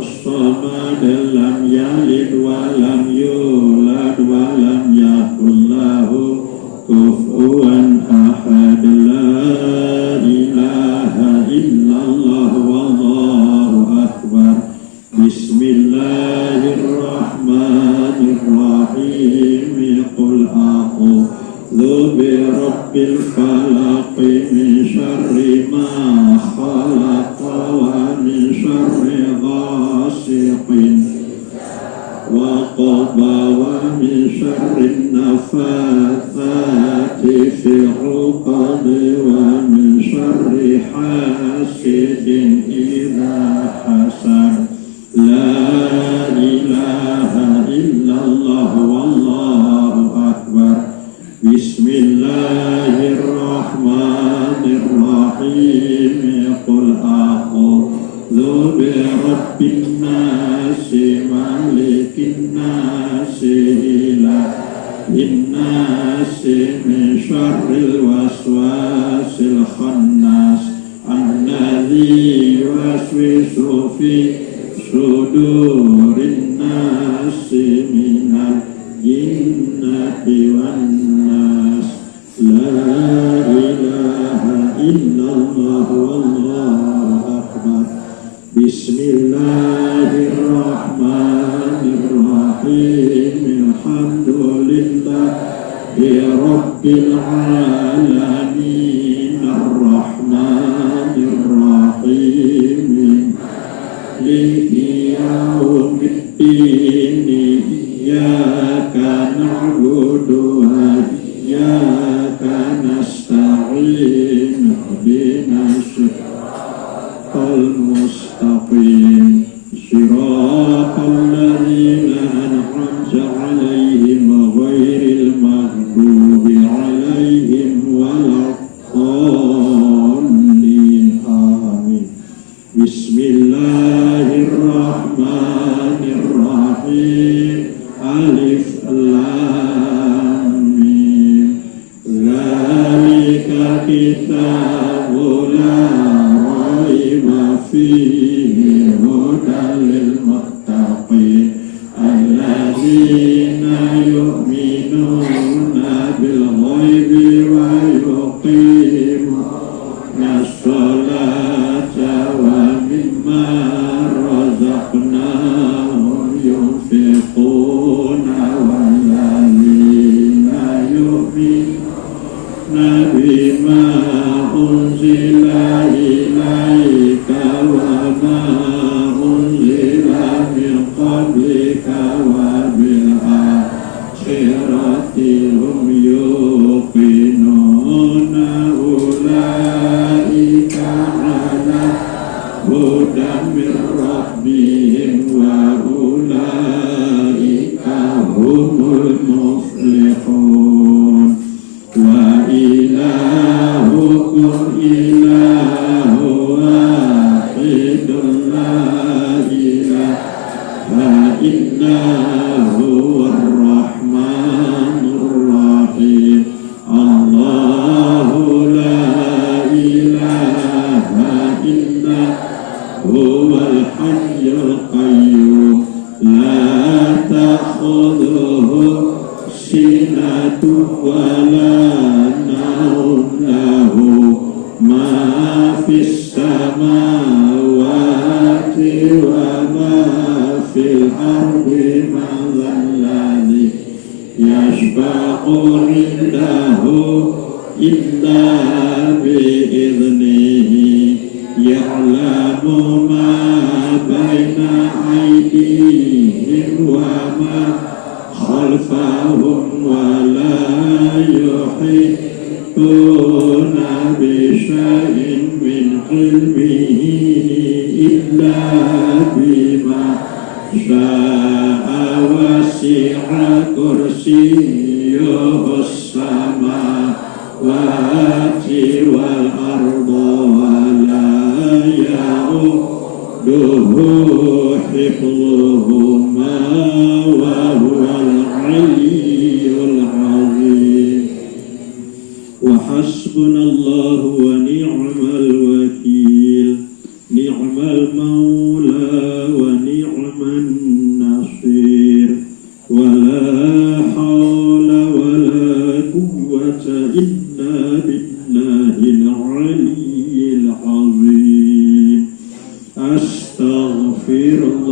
الصمد لم يلد ولم يولد ولم يكن له كفوا أحد لا إله إلا الله والله أكبر بسم الله الرحمن الرحيم قل أعوذ برب الفلق من شر ما خلق ومن شر غاسق وقب ومن شر النفاثات في العقد ومن شر حاسد إذا حسد لا إله إلا الله والله أكبر بسم الله الرحمن الرحيم قل أعوذ برب الناس مالك الناس إله الناس من شر الوسواس الخناس الذي يوسوس في صدور الناس من الجنة والناس لا إله إلا الله والله أكبر بسم الله الرحمن الرحيم الحمد لله رب العالمين الرحمن الرحيم مالك يوم الدين إياك نعبد وإياك نستعين اهدنا الصراط المستقيم صراط الذين أنعمت عليهم غير المغضوب عليهم ولا الضالين آمين بسم الله الرحمن الرحيم ألف لام ميم ذلك كتاب لا ريب فيه هدى للمتقين الذين يؤمنون بالغيب ويقيمون الصلاة ومما رزقناهم ينفقون والذين يؤمنون بما أنزل إليك وما أنزل من قبلك وبالآخرة هم يوقنون أولئك على هدى من ربهم وأولئك هم المفلحون وإلهكم إله واحد لا إله إلا هو الرحمن الرحيم الله لا إله إلا هو الحي القيوم لا تأخذه سنة ولا نوم له ما في السماوات وما في الأرض من ذا الذي يشفع عنده إلا بإذنه يعلم ما بين أيديهم وما خلفهم ولا يحيطون بشيء من علمه إلا بما شاء وسع كرسيه السماوات والأرض ولا يؤوده حفظهما وهو العلي العظيم وحسبنا الله ونعم الوكيل نعم المولى ونعم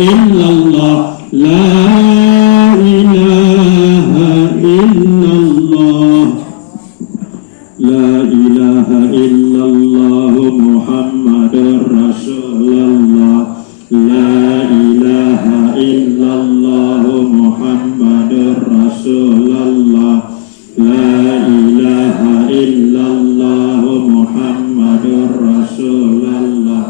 illallah, la ilaha illallah, la ilaha illallah Muhammadur Rasulullah, la ilaha illallah Muhammadur Rasulullah, la ilaha illallah Muhammadur Rasulullah,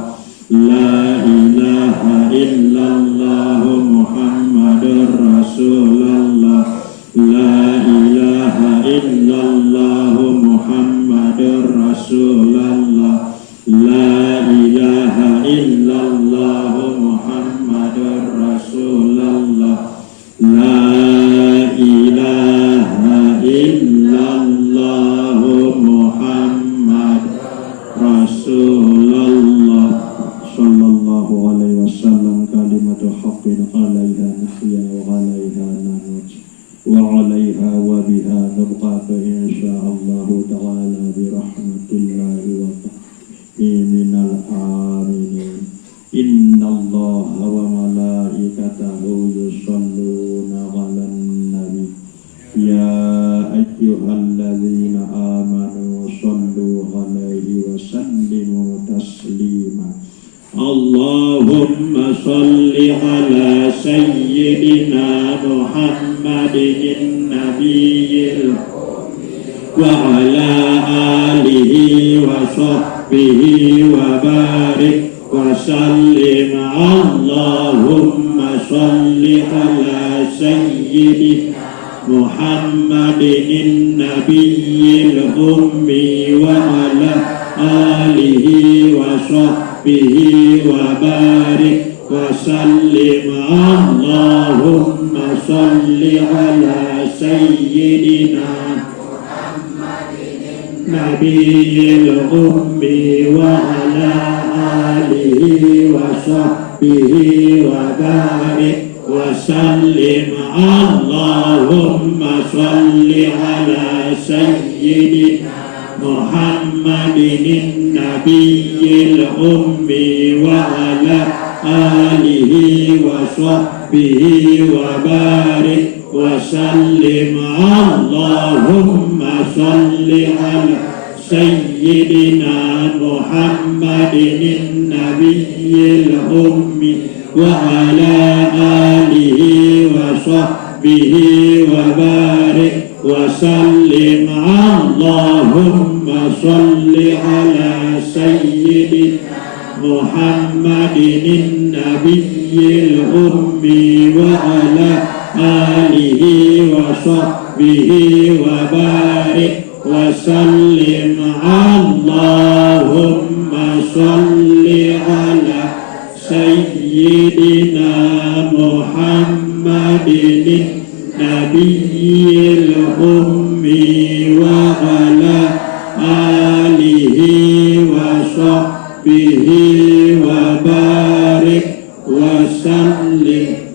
la ilaha illallah Muhammadur Rasulullah, la ilaha illallah Muhammadur Rasulullah, la ilaha illallah Muhammadur Rasulullah, la ilaha illallah Muhammad Rasulullah sallallahu alaihi wasallam. Kalimatu haqqin alaiha nahya wa alaiha namut wa alaiha wa biha nabqa insyaallah ta'ala bi rahmatillahi wa minal aminin. Innallaha wa malaikatahu yusholluna 'alan nabi ya ayyuhalladzina amanu shollu 'alaihi wa sallimu taslima. Allahumma sholli ala sayyidina Muhammadin nabiyil wa ala alihi wa sahbihi wa barik wa sallim. Allahumma sholli ala sayyidina Muhammadin nabiyil ummi wa ala alihi wa sahbihi wa barik wa sallim. Allahumma sholli ala sayyidina nabiyil ummi wa ala alihi wa sahbihi wa barik wa sallim. Allahumma sholli ala sayyidina Muhammadin nabiyil ummi wa ala alihi wa sahbihi wa barik wa sallim. Allahumma sholli ala sayyidina Muhammadin nabiyil ummi wa ala alihi wa sahbihi wa barik wa sallim. Allahumma sholli ala sayyidina Muhammadin nabiyil ummi wa ala alihi wa sahbihi wa barik wa sallim. Allahumma sholli ala sayyidina Muhammadin nabiyil ummi wa ala alihi wa sahbihi wa barik wa sallim.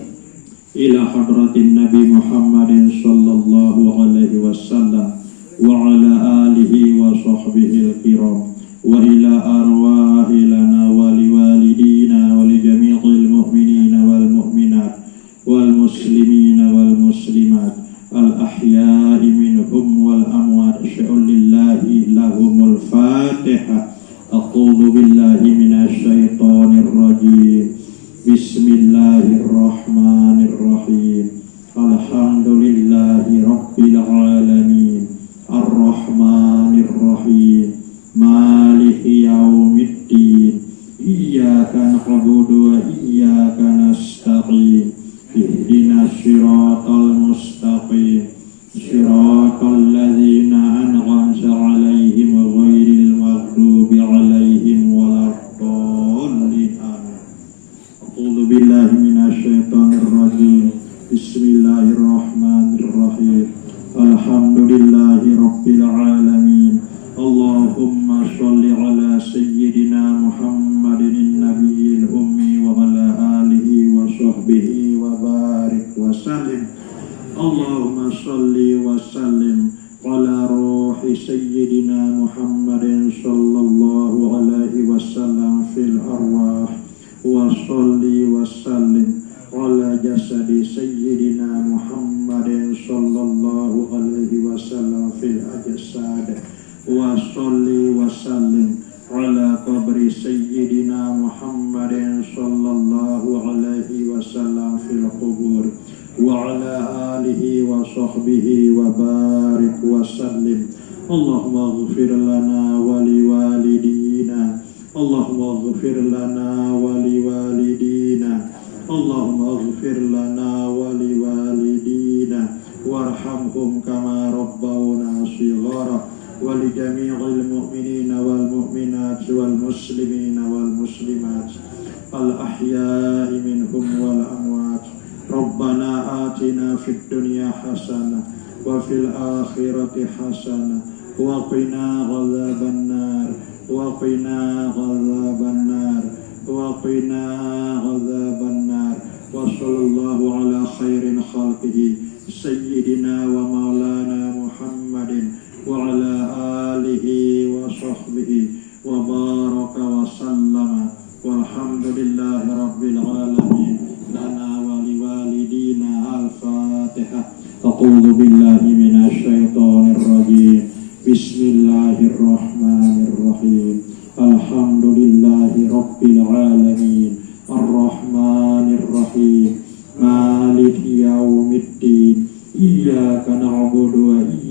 Ila hadratin Nabi Muhammadin sallallahu alaihi wasallam wa ala alihi wa sahbihi al-kiram wa ila arwahi lana wa liwalidina wa li jami'il mu'minina wal mu'minat wal muslimina wal muslimat al ahya'i minhum wal amwat sya'ulillahi lahumul fatihah. A'udzu billahi minasy syaithanir rajim. Bismillahirrahmanirrahim. Alhamdulillahi rabbil alamin. Ar-Rahmanir Rahim. Maliki yaumiddin. Iyyaka na'budu wa iyyaka nasta'in. Ihdinas siratal mustaqim. Siratal ladzina an'amta 'alaihim ghairil maghdubi 'alaihim waladdallin. A'udzu billahi minasy syaithanir rajim. Bismillahirrahmanirrahim. Alhamdulillahi rabbil alamin. Allahumma sholli ala sayyidina Muhammadin nabiyil ummi wa ala alihi wa sahbihi wa barik wa sallim. Allahumma sholli wa sallim ala ruhi sayyidina Muhammadin sallallahu alaihi wasallam fil arwah wa sholli wa sallim على جسد سيدنا محمد صلى الله عليه وسلم في الأجساد وصل وسلم على قبر سيدنا محمد صلى الله عليه وسلم في القبور وعلى آله وصحبه وبارك وسلم اللهم اغفر لنا ولوالدينا اللهم اغفر لنا ولوالدينا اللهم اغفر لنا ولوالدينا وارحمهم كما ربونا صغارا ولجميع المؤمنين والمؤمنات والمسلمين والمسلمات الأحياء منهم والأموات ربنا آتنا في الدنيا حسنة وفي الآخرة حسنة وقنا عذاب النار وقنا عذاب النار وقنا عذاب النار وصلى الله على خير خلقه سيدنا ومولانا محمد وعلى آله وصحبه وبارك وسلم والحمد لله رب العالمين لنا ولوالدينا الفاتحة أعوذ بالله من الشيطان الرجيم بسم الله الرحمن الرحيم الحمد لله رب العالمين الرحمن الرحيم مالك يوم الدين إياك نعبد وإياك